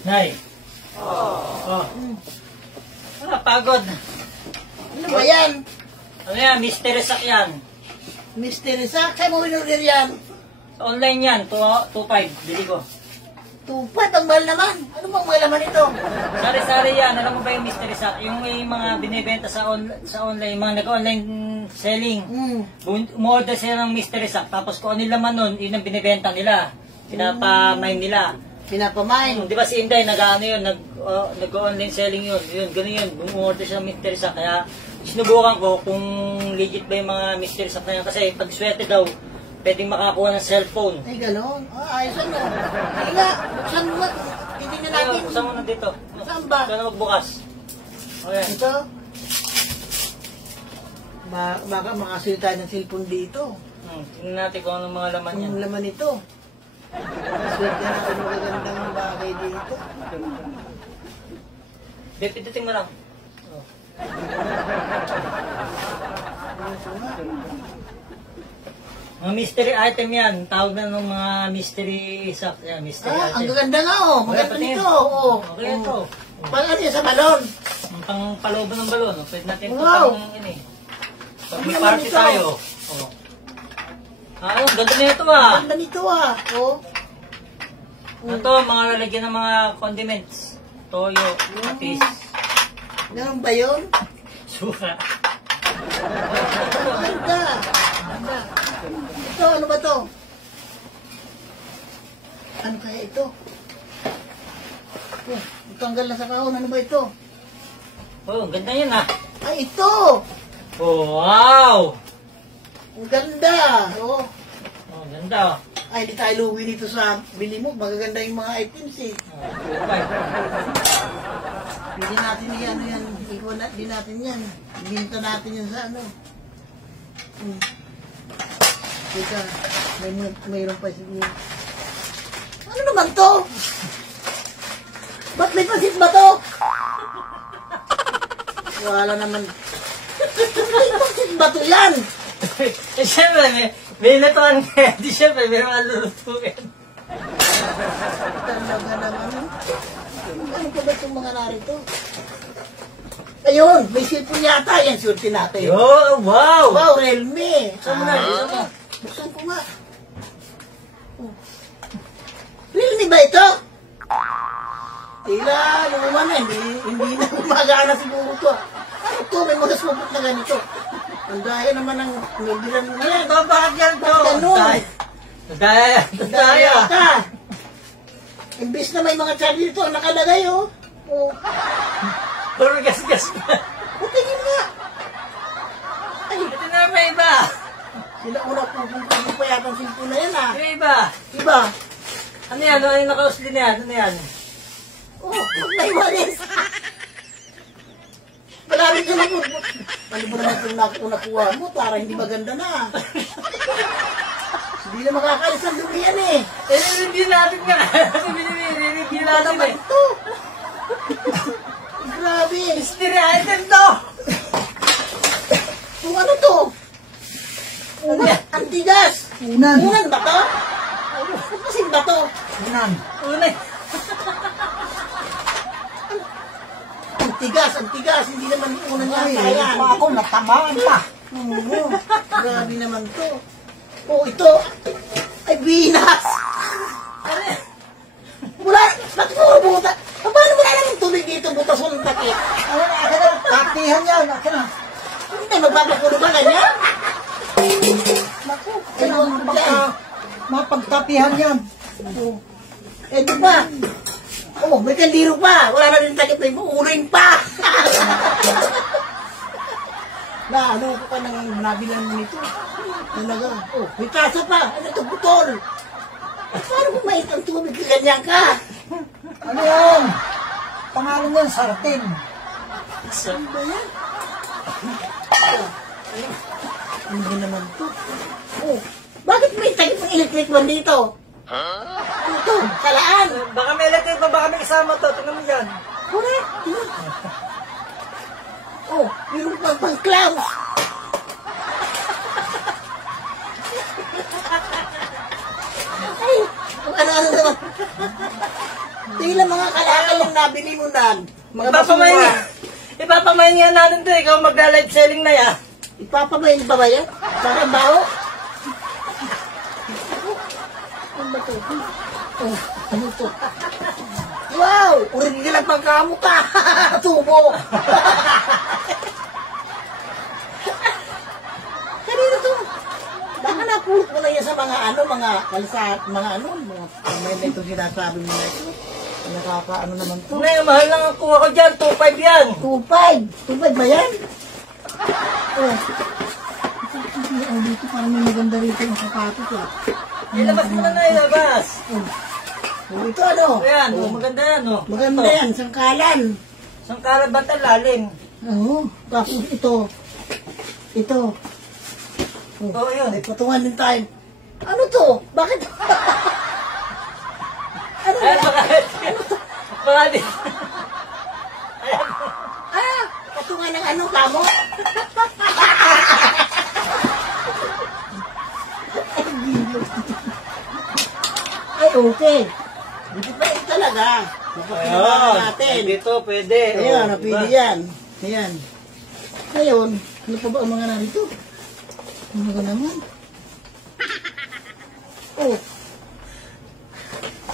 Nay. Oh. Pagod. Ano ba yan? Ano yan? Mystery sack yan. Mystery sack? Saan mo in-order yan? Sa online yan. 2.5. Bili ko. 2.5? Ang mahal naman. Ano bang mahal naman ito? Sari-sari yan. Alam mo ba yung mystery sack? Yung may mga binibenta sa online, mga nag-online selling. Umorder sila ng mystery sack. Tapos kung ano yung laman nun, yun ang binibenta nila. Pinapamine nila. Pinapamine? Di ba si Inday, nag-ano yun, nag-online selling yun. Yun, gano'n yun. Umorder siya ng mystery sack. Kaya sinubukan ko kung legit ba yung mga mystery sack na yan. Kasi pag swerte daw, pwedeng makakuha ng cellphone. Ay, gano'n? Ayos ano? Hindi nga, buksan mo. Titignan natin. Buksan mo na dito. Saan ba? Saan na magbukas? O yan. Ito? Baka makasuyo tayo ng cellphone dito. Tingnan natin kung anong mga laman yan. Anong laman ito? Swerte na ako magagandang bagay dito. Pipitin mo lang. Oh. Mga mystery item yan. Tawag na ng mga mystery sack. Yan, mystery item. Ang gaganda nga oh. Maganda nito. Oh. Okay ito. Pag ano yan sa balon? Pang palobo ng balon. Pwede natin ito Wow. pang ini. Pag may party tayo. Oh. Ang ganda na ito ah. Ganda nito ah. Oh. Ito, mga lalagyan ng mga condiments. Toyo, patis. Ganun ba yun? Suka. Ganda. Ganda. Ito, ano ba to? Ano kaya ito? Oh, tanggal na sa kahon. Ano ba ito? Oh, ang ganda yan ah. Ay, ito! Oh, wow! Ang ganda! Oh. Oh, ganda oh. Ay, hindi tayo luwi dito sa bili mo. Magaganda yung mga items eh. Okay. Pili natin yan, ano yan. Di natin yan. Binta natin yan sa ano. Teka, mayroon pa siya. Ano naman to? Ba't may pasit ba to? Wala naman. May pasit ba to yan? Eh, siyempre, may lutuan kaya. Di siyempre, may mga lulutuin. Talaga naman. Ano pa ba itong mga narito? Ayun, may cellphone yata. Yan, surti natin. Oh, wow! Wow, Realme. Buksan mo na, buksan mo. Buksan ko nga. Oh. Realme ba ito? Tila, yung naman na, hindi na gumagana siguro ito. Ano to? May mga supot na ganito. Ang daya naman ng nilbilan mo yan. Ito, bakit yan to? Ganun. Daya. Daya ka. Imbis na may mga charger dito, ang nakalagay, oh. Oh. Puro gas-gas na. Tingin nga. Ay, Ito na may iba. sila una pupunta pa yata ang cellphone na yan, ah. May iba. Diba? Ano yan? Ano yung nakausli na yan? Ano yan? Oh, naiwalis. Malapit ka lang. Ano mo naman kung nakuha mo, para hindi maganda na. Hindi na makakalis ang dumi yan eh. Eh, hindi natin nga. Kasi binibili natin eh. Ito. Grabe. Mystery item to! Kung ano to? Ang tigas. Unan. Unan ba to? Kasi ba to? Unan. Unay. Ang tigas. Hindi naman unan nga Ay, kaya. ako natamaan pa. Oo. Grabe naman to. Oh, ito. Ay, binas. Mula, ba't puro buta? Paano mo nalang tuloy dito butas ng takip? Ano na, ako na, tapihan yan. Ako na. Hindi, magpapakulo ba ganyan? Naku, Ayun, mapagtapihan yan. Oh. Eh, di ba? Oh, may kandiro pa. Wala na rin takip na yung uling pa. Na, ano ko pa nang nabilan mo nito? Talaga. Oh, may kasa pa. Ano ito, putol? Paano mo mait ang tubig ka ganyan ka? Ano yan? Pangalan yan, sartin. Ano ba yan? Ano ba naman to? Oh, bakit may takip ng electric man dito? Ito, kalaan. Baka may electric pa, baka may kasama to. Tingnan mo yan. Correct. Oh, yung pang clowns. Ay, ano naman. Tila mga kalaan. yung nabili mo na. Mga Ipapamain basura. nga. Ipapamain nga natin to. Ikaw magla-live selling na yan. Ipapamain ba ba yan? Para bao? Ano ba to? Oh, ano to? Wow! Original ang pagkamuka! Tubo! Kanina to? Baka napulot mo na yan sa mga ano, mga kalsat, mga ano, mga may na itong sinasabi mo na ito. Nakakaano naman to. Ngayon, mahal lang ang kuha ko dyan. 2.5 yan. 2.5! 2.5 ba yan? Oh. Ang dito parang may maganda rito yung sapatos ah. Ilabas mo na ilabas. Oh, ito ano? Ayan, Oh. maganda yan. Oh. Maganda yan, sangkalan. Isang karabata lalim. Oo. Tapos ito. Ito. Oo, yun. May patungan din tayo. Ano to? Bakit? Ano Ayan, ba? baka di. Ah! Patungan ng ano, kamo? Ay, okay. Hindi pa rin talaga. Ipapinawa natin. Dito, pwede. Ayan, Oh, napili diba? yan. Ayan. Ngayon, ano pa ba ang mga narito? Ano ba naman? Oh.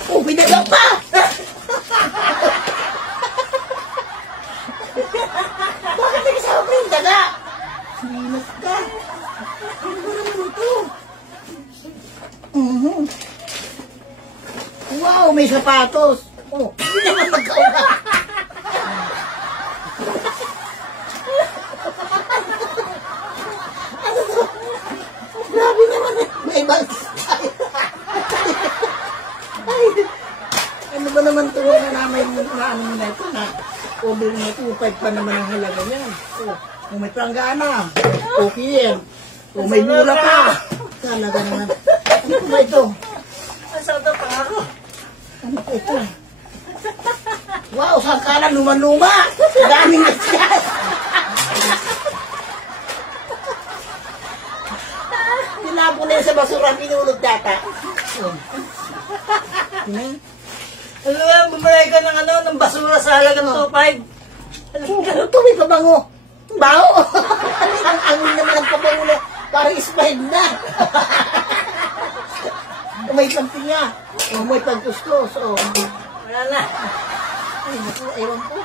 Oh, pinaga pa! Bakit nag-isama pa yung daga? Sinas ka. Ano ba naman ito? Wow, may sapatos. Oh, hindi naman magkauna. Ano to? Grabe naman eh. May ibang style. Ay, ano ba naman ito na namin na ano na ito na order na 2.5 pa naman ang halaga niyan. Oh, may planggana. Okay yan. Oh, may mura pa. Talaga naman. Ano ba ito? Ang sarap ng pangako. Ano ba ito? Wow, sangkalan luma-luma. Daming nagsiyas. Tinapon na yan sa basura, pinulot data. Ano yan, bumalik ka ng ano, ng basura sa halagang 2.5. Ano ito, may pabango. Bao! Ang angin naman ang pabango na parang ispahin na. May pagtinga. May pagkustos. Wala na. Ay, naku, ewan ko.